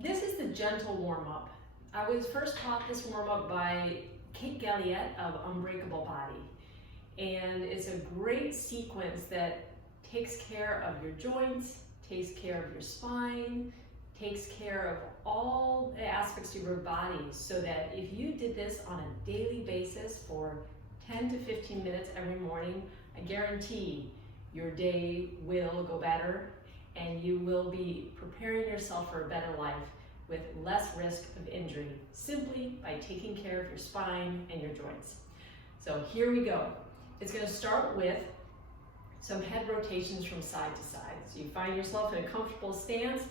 This is the gentle warm-up. I was first taught this warm-up by Kate Galliette of Unbreakable Body. And it's a great sequence that takes care of your joints, takes care of your spine, takes care of all the aspects of your body, so that if you did this on a daily basis for 10 to 15 minutes every morning, I guarantee your day will go better and you will be preparing yourself for a better life with less risk of injury, simply by taking care of your spine and your joints. So here we go. It's going to start with some head rotations from side to side. So you find yourself in a comfortable stance,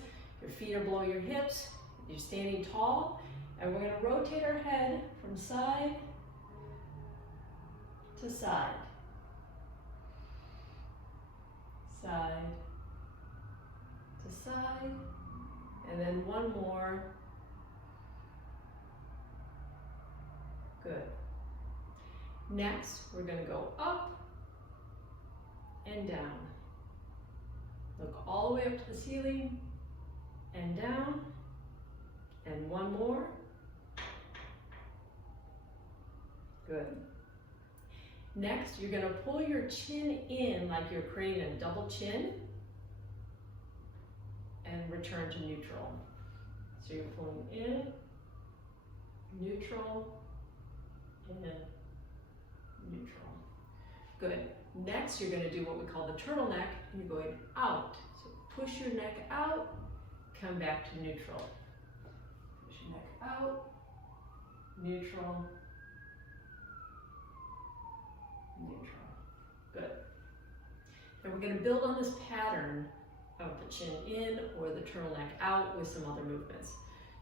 your feet are below your hips, you're standing tall, and we're going to rotate our head from side to side. Side to side, and then one more. Good. Next, we're going to go up and down. Look all the way up to the ceiling and down, and one more. Good. Next, you're going to pull your chin in like you're creating a double chin and return to neutral. So you're pulling in, neutral, and then neutral. Good. Next, you're going to do what we call the turtleneck, and you're going out. So push your neck out, come back to neutral. Push your neck out, neutral, neutral. Good. And we're going to build on this pattern of the chin in or the turtleneck out with some other movements.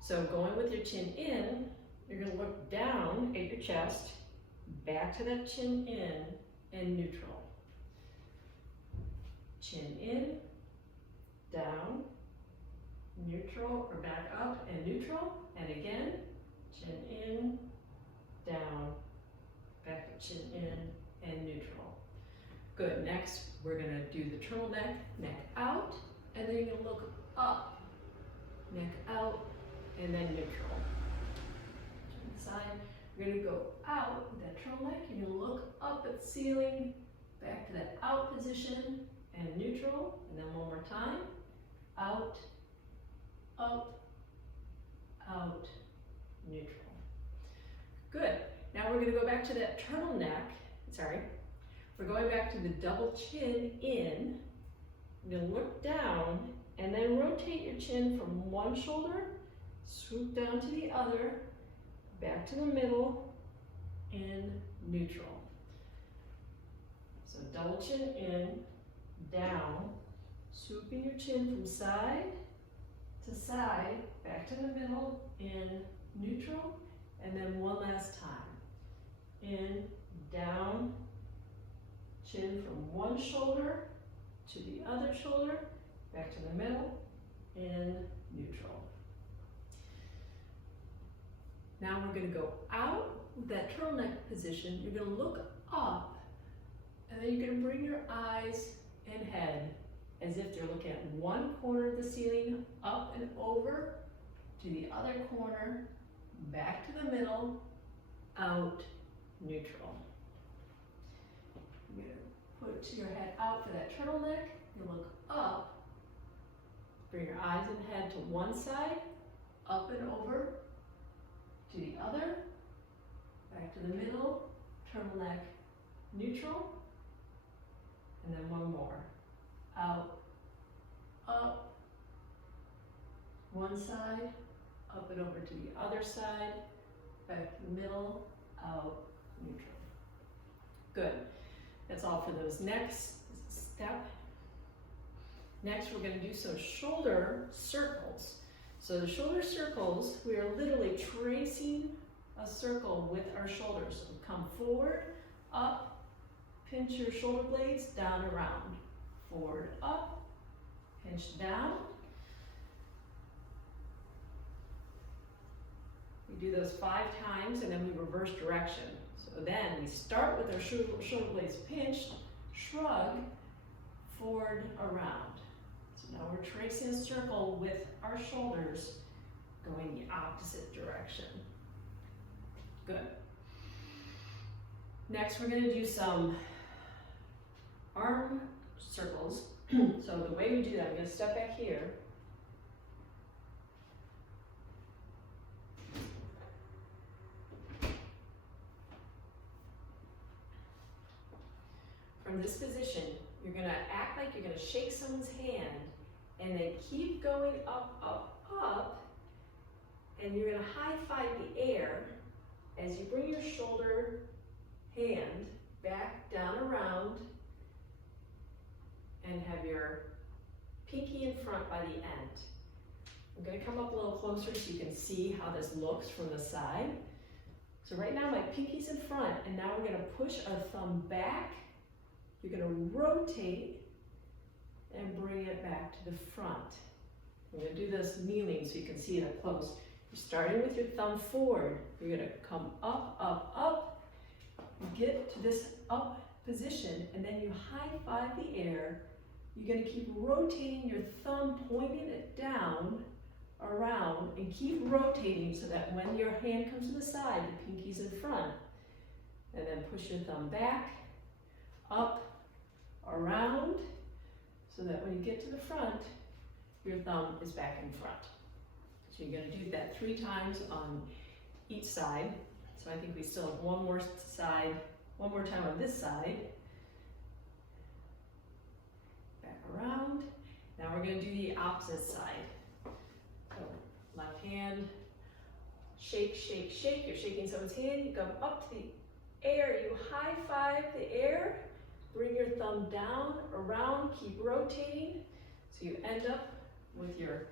So going with your chin in, you're going to look down at your chest, back to that chin in, and neutral. Chin in, down, neutral, or back up and neutral, and again, chin in, down, back to chin in, and neutral. Good. Next, we're going to do the turtleneck, neck out, and then you're going to look up, neck out, and then neutral. Side. You're going to go out with that turtleneck, and you look up at the ceiling, back to that out position, and neutral, and then one more time. Out, up, out, neutral. Good. Now we're going to go back to that turtleneck. Sorry. We're going back to the double chin in. You're going to look down, and then rotate your chin from one shoulder, swoop down to the other, back to the middle, and neutral. So double chin in, down, swooping your chin from side to side, back to the middle, in neutral, and then one last time. In, down, chin from one shoulder to the other shoulder, back to the middle, in neutral. Now we're going to go out with that turtleneck position. You're going to look up, and then you're going to bring your eyes and head as if they're looking at one corner of the ceiling, up and over to the other corner, back to the middle, out, neutral. You're going to put your head out for that turtleneck. You look up, bring your eyes and head to one side, up and over to the other, back to the middle, turtleneck, neutral, and then one more. Out, up, one side, up and over to the other side, back to the middle, out, neutral. Good. That's all for those. Next step. Next, we're going to do some shoulder circles. So the shoulder circles, we are literally tracing a circle with our shoulders. So come forward, up, pinch your shoulder blades, down, around. Forward, up, pinch down. We do those 5 times, and then we reverse direction. So then we start with our shoulder blades pinched, shrug, forward, around. So now we're tracing a circle with our shoulders going the opposite direction. Good. Next, we're going to do some arm circles. So the way we do that, I'm going to step back here. From this position, you're going to act like you're going to shake someone's hand and then keep going up, up, up, and you're going to high five the air as you bring your shoulder hand back down around and have your pinky in front by the end. I'm going to come up a little closer so you can see how this looks from the side. So right now my pinky's in front, and now we're going to push our thumb back. You're going to rotate and bring it back to the front. We're going to do this kneeling so you can see it up close. You're starting with your thumb forward. You're going to come up, up, up. You get to this up position, and then you high five the air. You're going to keep rotating your thumb, pointing it down, around, and keep rotating so that when your hand comes to the side, the pinky's in front. And then push your thumb back, up, around, so that when you get to the front, your thumb is back in front. So you're going to do that 3 times on each side. So I think we still have one more time on this side. Back around. Now we're going to do the opposite side. So left hand, shake, shake, shake. You're shaking someone's hand. You come up to the air. You high five the air. Bring your thumb down, around, keep rotating. So you end up with your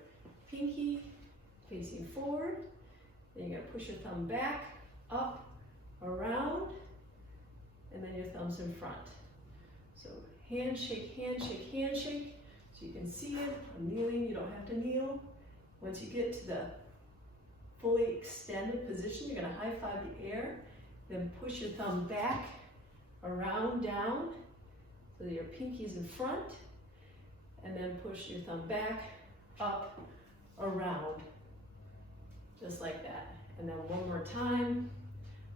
pinky facing forward. Then you're going to push your thumb back, up, around, and then your thumb's in front. So handshake, handshake, handshake. So you can see it. I'm kneeling, you don't have to kneel. Once you get to the fully extended position, you're going to high five the air, then push your thumb back, around, down, so that your pinky's in front, and then push your thumb back, up, around, just like that. And then one more time,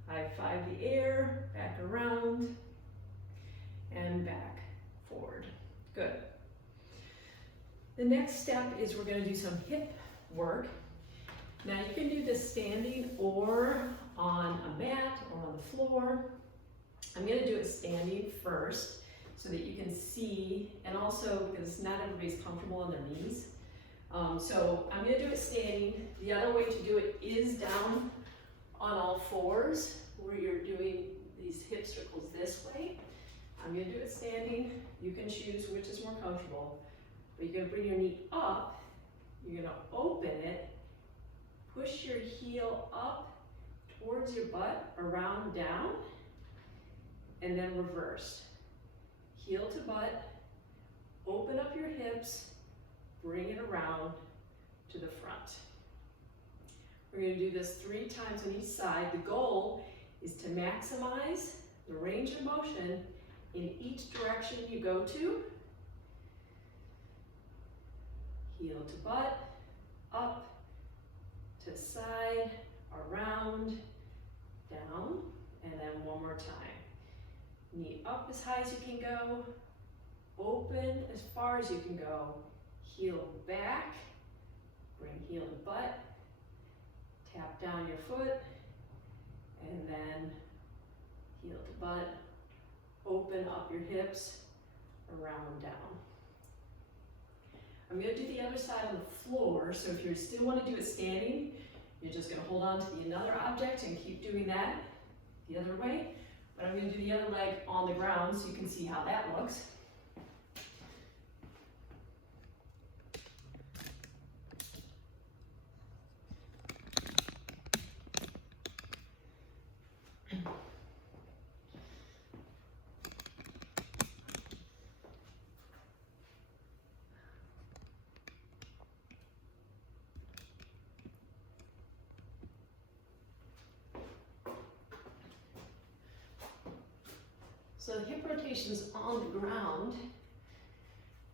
high five the air, back around, and back, forward. Good. The next step is we're going to do some hip work. Now you can do this standing or on a mat or on the floor. I'm going to do it standing first so that you can see, and also because not everybody's comfortable on their knees. So I'm going to do it standing. The other way to do it is down on all fours, where you're doing these hip circles this way. I'm going to do it standing. You can choose which is more comfortable. But you're going to bring your knee up. You're going to open it. Push your heel up towards your butt, around, down, and then reverse. Heel to butt, open up your hips, bring it around to the front. We're going to do this 3 times on each side. The goal is to maximize the range of motion in each direction you go to. Heel to butt, up, to side, around, down, and then one more time. Knee up as high as you can go, open as far as you can go, heel back, bring heel to butt, tap down your foot, and then heel to butt, open up your hips, around, down. I'm going to do the other side on the floor, so if you still want to do it standing, you're just going to hold on to another object and keep doing that the other way. But I'm going to do the other leg on the ground so you can see how that looks. So the hip rotation's on the ground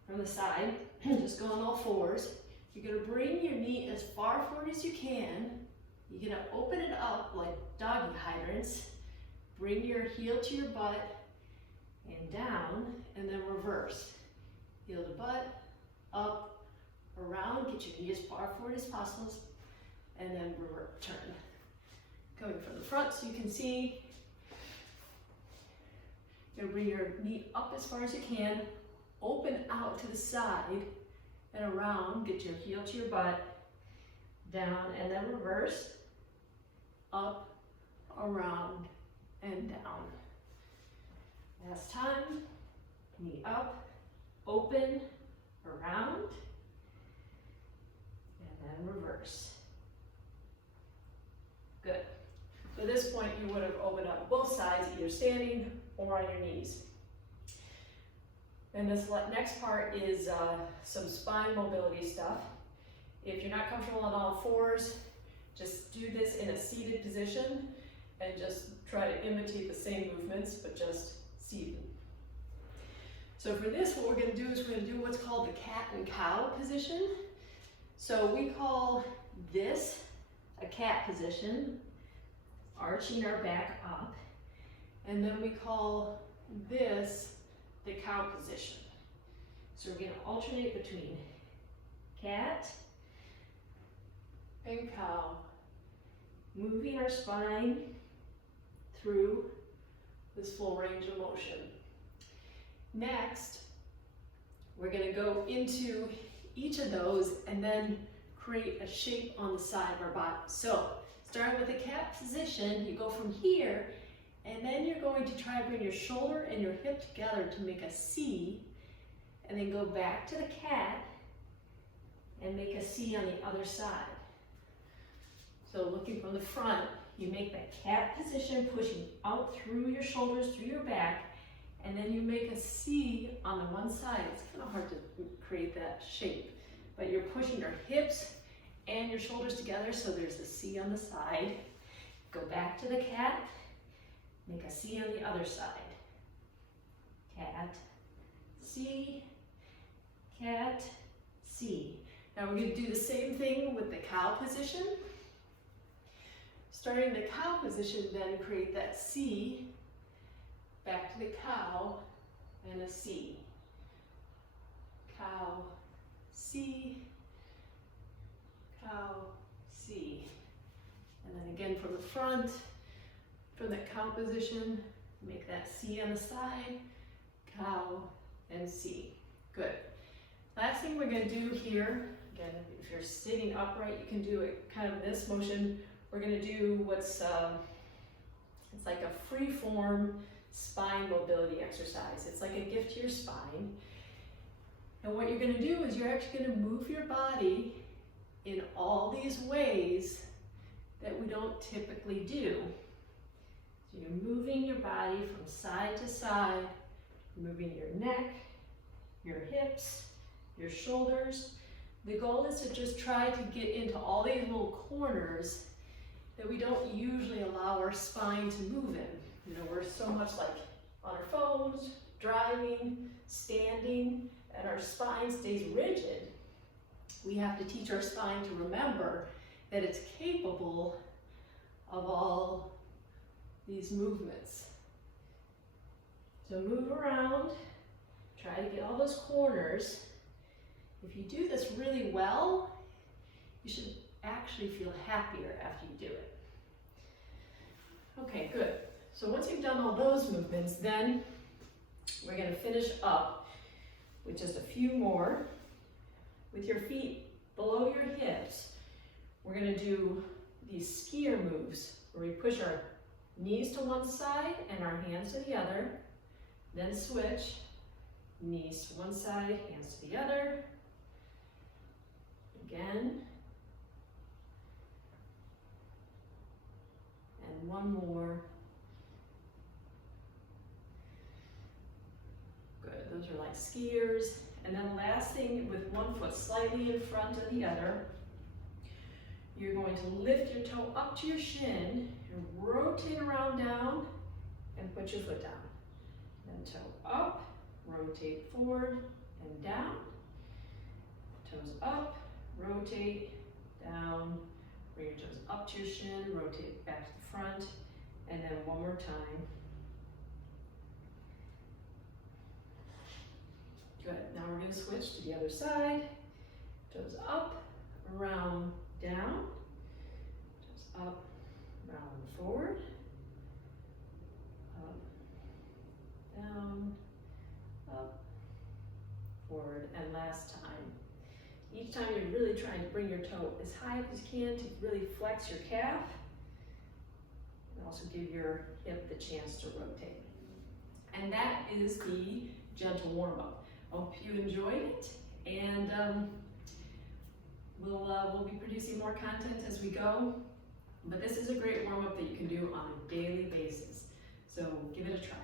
from the side, just go on all fours. You're gonna bring your knee as far forward as you can. You're gonna open it up like doggy hydrants. Bring your heel to your butt and down, and then reverse. Heel to butt, up, around, get your knee as far forward as possible, and then revert, turn. Coming from the front so you can see. You're gonna bring your knee up as far as you can, open out to the side and around, get your heel to your butt, down, and then reverse, up, around, and down. Last time, knee up, open, around, and then reverse. Good. So at this point, you would have opened up both sides, either standing or on your knees. And this next part is some spine mobility stuff. If you're not comfortable on all fours, just do this in a seated position and just try to imitate the same movements, but just seated. So for this, what we're gonna do is we're gonna do what's called the cat and cow position. So we call this a cat position, arching our back up. And then we call this the cow position. So we're gonna alternate between cat and cow, moving our spine through this full range of motion. Next, we're gonna go into each of those and then create a shape on the side of our body. So, starting with the cat position, you go from here, and then you're going to try to bring your shoulder and your hip together to make a C, and then go back to the cat and make a C on the other side. So looking from the front, you make that cat position, pushing out through your shoulders, through your back, and then you make a C on the one side. It's kind of hard to create that shape, but you're pushing your hips and your shoulders together, so there's a C on the side. Go back to the cat, make a C on the other side. Cat, C, cat, C. Now we're going to do the same thing with the cow position. Starting the cow position, then create that C, back to the cow, and a C. Cow, C, cow, C. And then again from the front, from that cow position, make that C on the side, cow, and C. Good. Last thing we're going to do here, again, if you're sitting upright, you can do it kind of this motion. We're going to do what's, it's like a free form spine mobility exercise. It's like a gift to your spine. And what you're going to do is you're actually going to move your body in all these ways that we don't typically do. So you're moving your body from side to side, moving your neck, your hips, your shoulders. The goal is to just try to get into all these little corners that we don't usually allow our spine to move in. You know, we're so much like on our phones, driving, standing, and our spine stays rigid. We have to teach our spine to remember that it's capable of all these movements. So move around, try to get all those corners. If you do this really well, you should actually feel happier after you do it. Okay, good. So once you've done all those movements, then we're going to finish up with just a few more. With your feet below your hips, we're going to do these skier moves where we push our knees to one side and our hands to the other, then switch, knees to one side, hands to the other, again, and one more. Good, those are like skiers. And then last thing, with one foot slightly in front of the other, you're going to lift your toe up to your shin and rotate around down and put your foot down. Then toe up, rotate forward and down, toes up, rotate, down, bring your toes up to your shin, rotate back to the front, and then one more time. Good, now we're gonna switch to the other side. Toes up, around, down. Toes up, round, forward. Up, down, up, forward, and last time. Each time you're really trying to bring your toe as high up as you can to really flex your calf and also give your hip the chance to rotate. And that is the gentle warm-up. Hope you enjoyed it, and we'll be producing more content as we go, but this is a great warm-up that you can do on a daily basis, so give it a try.